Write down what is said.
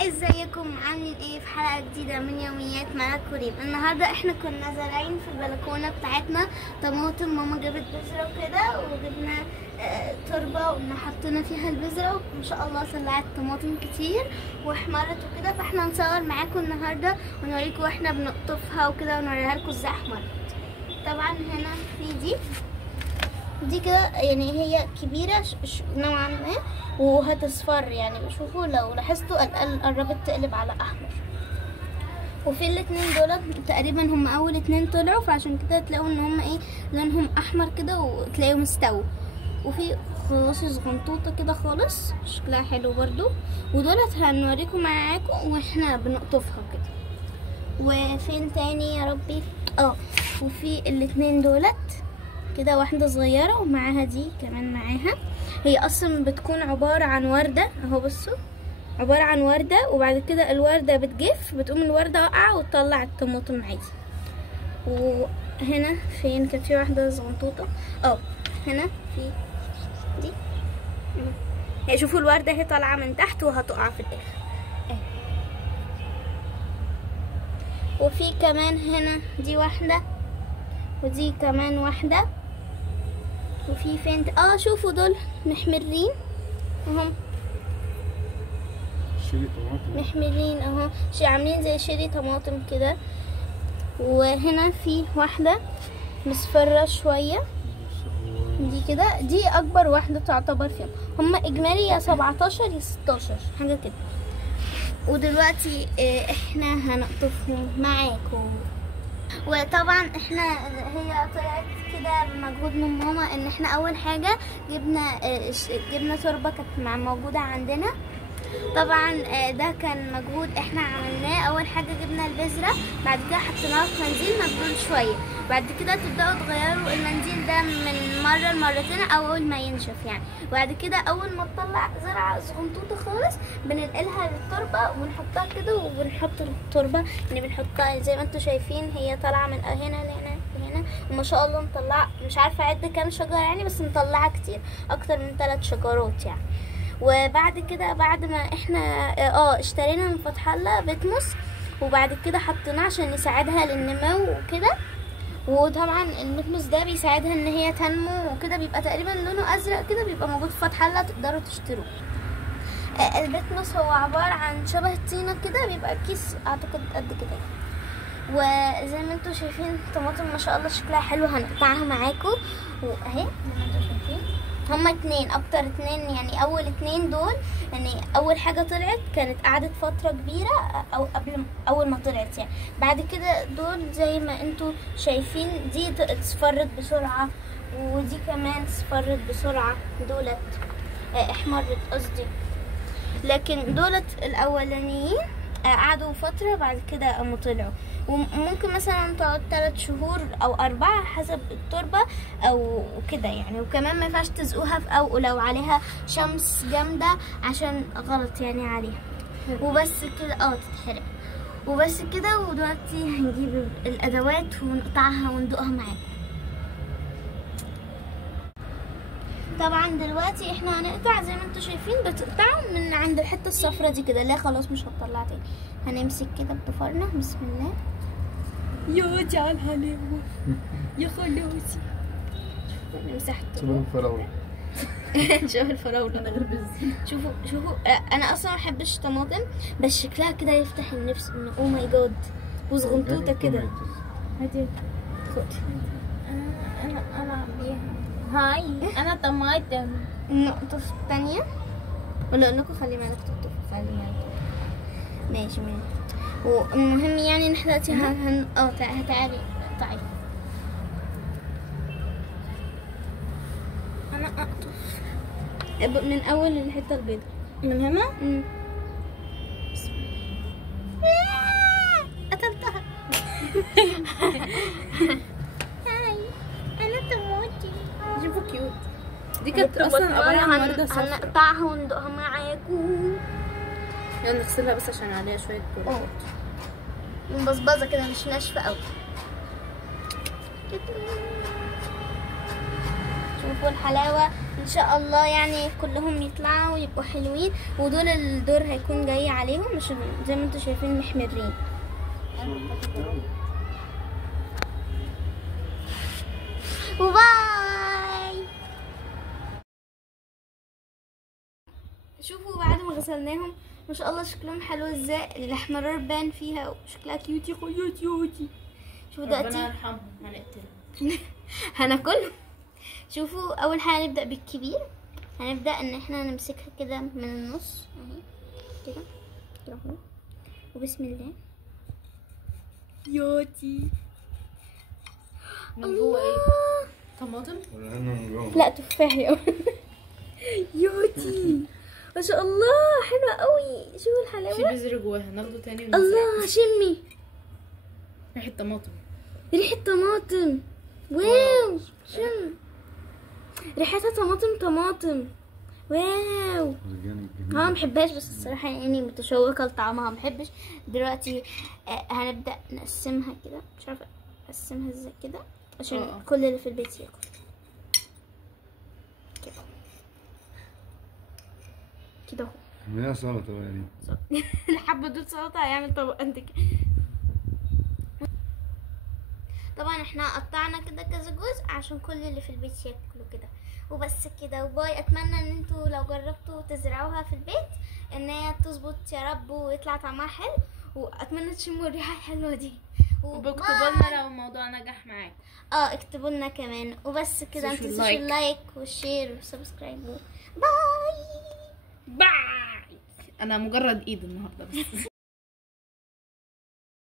ازيكم عاملين ايه في حلقه جديده من يوميات ملك كريم. النهارده احنا كنا زارعين في البلكونه بتاعتنا طماطم، ماما جابت بذره وكده وجبنا تربه وقمنا حطينا فيها البذره وما شاء الله طلعت طماطم كتير واحمرت وكده، فاحنا هنصور معاكم النهارده ونوريكم واحنا بنقطفها وكده ونوريها لكم ازاي احمرت. طبعا هنا في دي كده يعني هي كبيره نوعا ما وهتصفر، يعني شوفوا لو لاحظتوا قربت تقلب على احمر. وفي الاتنين دول تقريبا هم اول اتنين طلعوا، فعشان كده تلاقوا ان هم ايه لونهم احمر كده وتلاقيهم استووا. وفي خلاص صغنطوطه كده خالص شكلها حلو برضو، ودولت هنوريكم معاكم واحنا بنقطفها كده. وفين تاني يا ربي؟ وفي الاتنين دولت كده واحدة صغيرة ومعاها دي كمان معاها. هي اصلا بتكون عبارة عن وردة اهو، بصوا عبارة عن وردة، وبعد كده الوردة بتجف بتقوم الوردة واقعة وتطلع الطماطم عادي. وهنا فين كانت في واحدة صغنطوطة هنا في دي شوفوا الوردة اهي طالعة من تحت وهتقع في الاخر وفي كمان هنا دي واحدة ودي كمان واحدة. وفي فين شوفوا دول محمرين اهم، شيري طماطم محمرين اهو، عاملين زي شيري طماطم كده. وهنا في واحدة مصفرة شوية دي كده، دي اكبر واحدة تعتبر فيهم، هما اجمالي يا 17 يا 16 حاجة كده. ودلوقتي احنا هنقطفهم معاكم. وطبعا احنا هي طلعت كده بمجهود من ماما، ان احنا اول حاجه جبنا تربه كانت موجوده عندنا. طبعا ده كان مجهود احنا عملناه. اول حاجه جبنا البذره، بعد كده حطيناها في منديل مبلول شويه، بعد كده تبداوا تغيروا المنديل ده من مره لمرتين او اول ما ينشف يعني. وبعد كده اول ما تطلع زرعه صغنطوطه خالص بننقلها للتربه وبنحطها كده، وبنحط التربه يعني بنحطها زي ما انتم شايفين هي طالعه من هنا لهنا لهنا، وما شاء الله مطلعه مش عارفه اعد كام شجره يعني، بس مطلعه كتير اكتر من 3 شجرات يعني. وبعد كده بعد ما احنا اشترينا من فتح الله بتموس، وبعد كده حطيناه عشان يساعدها للنمو وكده. وطبعا البتموس ده بيساعدها ان هي تنمو وكده، بيبقى تقريبا لونه ازرق كده، بيبقى موجود في فتح الله تقدروا تشتروه. البتموس هو عبارة عن شبه الطينة كده، بيبقى كيس اعتقد قد كده. وزي ما انتم شايفين الطماطم ما شاء الله شكلها حلو، هنقطعها معاكم واهي زي ما انتم شايفين. هما اتنين اكتر اتنين يعني، اول اتنين دول يعني اول حاجة طلعت كانت قعدت فترة كبيرة او قبل اول ما طلعت يعني. بعد كده دول زي ما انتوا شايفين دي اصفرت بسرعة، ودي كمان اصفرت بسرعة، دولت احمرت قصدي. لكن دولت الاولانيين قعدوا فترة بعد كده قاموا طلعوا. وممكن مثلا تقعد 3 شهور او 4 حسب التربة او كده يعني. وكمان ما ينفعش تزقوها او لو عليها شمس جامدة عشان غلط يعني عليها. وبس كده تتحرق. وبس كده. ودلوقتي هنجيب الادوات ونقطعها وندوقها معاكم. طبعا دلوقتي احنا هنقطع زي ما انتم شايفين، بتقطعوا من عند الحته الصفرا دي كده، لا خلاص مش هتطلع تاني. هنمسك كده بضفرنا بسم الله. يا تعال حلاوه يا خلوسي. نمسح شبه الفراولة. شوف الفراولة انا غير بزين. شوفوا انا اصلا ما بحبش طماطم، بس شكلها كده يفتح النفس انه او ماي جاد. وصغنطوطه كده. هاتي خدي. انا بيها هاي انا طماطم. نقطف الثانيه ولا اقول لكم خلي بالك تقطفوا؟ خلي بالك. ماشي. والمهم يعني ان احنا دلوقتي تعالي اقطعي. انا اقطف من اول الحته البيضاء من هنا. قتلتها. هاي انا طماطم. شوفوا كيوت. دي كانت اصلا عباره عن ورده صفرا. هنقطعها وندوقها معاكم. يلا نغسلها بس عشان عليها شويه كرات. مبصبصه كده مش ناشفه قوي. شوفوا الحلاوه ان شاء الله يعني كلهم يطلعوا ويبقوا حلوين، ودول الدور هيكون جاي عليهم مش زي ما انتم شايفين محمرين. وباي. شوفوا بعد ما غسلناهم ما شاء الله شكلهم حلو ازاي، الاحمرار بان فيها وشكلها كيوتي كيوتي. شوفوا ربنا دلوقتي يرحمهم هنقتلهم. هناكلهم. شوفوا اول حاجه نبدا بالكبير، هنبدا ان احنا نمسكها كده من النص اهي كده كده اهو، وبسم الله. يوتي من جوه ايه؟ طماطم؟ لا تفاح يا يوتي ما شاء الله حلوه قوي. شوفوا في الحلاوه. بذر جواها، ناخده تاني الله شمي ريحة طماطم. ريحه طماطم. واو شم ريحتها طماطم. واو. ما بحبهاش بس الصراحه يعني متشوقه لطعمها، ما بحبش. دلوقتي هنبدا نقسمها كده، مش عارفه اقسمها ازاي كده عشان كل اللي في البيت ياكل كده اهو. اعمليها سلطه بقى دي. الحبه دول سلطه، هيعمل طبق قد كده. طبعا احنا قطعنا كده كذا جزء عشان كل اللي في البيت ياكلوا كده. وبس كده وباي. اتمنى ان انتوا لو جربتوا تزرعوها في البيت ان هي تظبط يا رب ويطلع طعمها حلو، واتمنى تشموا الريحه الحلوه دي. وباكتبوا لنا لو الموضوع نجح معاك. اكتبوا لنا كمان. وبس كده، تنسوش متنسوش اللايك والشير والسبسكرايب. باي باي. انا مجرد ايد النهارده بس.